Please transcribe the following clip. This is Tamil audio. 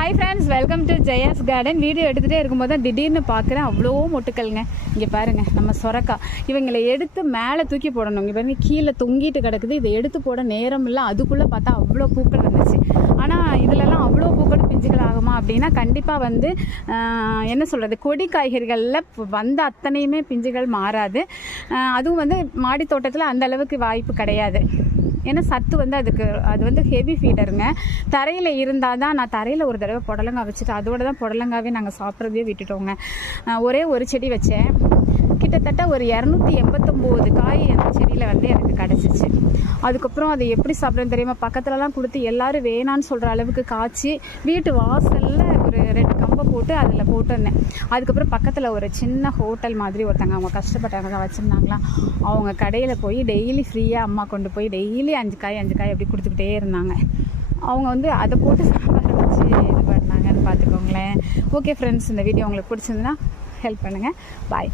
Hi friends, welcome to Jaya's garden. Video எடுத்துகிட்டே இருக்கும்போது தான் திடீர்னு பார்க்குறேன் அவ்வளோ மொட்டுக்கள்ங்க. இங்கே பாருங்கள், நம்ம சொரக்கா இவங்களை எடுத்து மேலே தூக்கி போடணும். இங்கே பாருங்கள், கீழே தொங்கிட்டு கிடக்குது. இதை எடுத்து போட நேரம் இல்லை. அதுக்குள்ளே பார்த்தா அவ்வளோ பூக்கள் வந்துச்சு. ஆனால் இதிலெல்லாம் அவ்வளோ பூக்கள் பிஞ்சுகள் ஆகுமா அப்படின்னா கண்டிப்பாக வந்து என்ன சொல்கிறது, கொடி காய்கறிகளில் வந்த அத்தனையுமே பிஞ்சுகள் மாறாது. அதுவும் வந்து மாடி தோட்டத்தில் அந்த அளவுக்கு வாய்ப்பு கிடையாது. ஏன்னா சத்து வந்து அது வந்து ஹெவி ஃபீடருங்க. தரையில் இருந்தால் தான், நான் தரையில் ஒரு தடவை புடலங்காய் வச்சுட்டு அதோட தான் புடலங்காவே நாங்கள் சாப்பிட்றதே விட்டுட்டோங்க. ஒரே ஒரு செடி வச்சேன், கிட்டத்தட்ட ஒரு 289 காய் அந்த செடியில் வந்து எனக்கு கிடச்சிச்சு. அதுக்கப்புறம் அதை எப்படி சாப்பிட்றேன்னு தெரியுமா, பக்கத்துலலாம் கொடுத்து எல்லோரும் வேணான்னு சொல்கிற அளவுக்கு காய்ச்சி வீட்டு வாசலில் ஒரு 2 கம்பை போட்டு அதில் போட்டுருந்தேன். அதுக்கப்புறம் பக்கத்தில் ஒரு சின்ன ஹோட்டல் மாதிரி ஒருத்தங்க, அவங்க கஷ்டப்பட்டவங்க தான் வச்சுருந்தாங்களா, அவங்க கடையில் போய் டெய்லி ஃப்ரீயாக அம்மா கொண்டு போய் டெய்லி 5 காய் அப்படி கொடுத்துக்கிட்டே இருந்தாங்க. அவங்க வந்து அதை போட்டு சாம்பார் வச்சு இது பண்ணாங்கன்னு பார்த்துக்கோங்களேன். ஓகே ஃப்ரெண்ட்ஸ், இந்த வீடியோ உங்களுக்கு பிடிச்சிருந்துன்னா ஹெல்ப் பண்ணுங்கள். பாய்.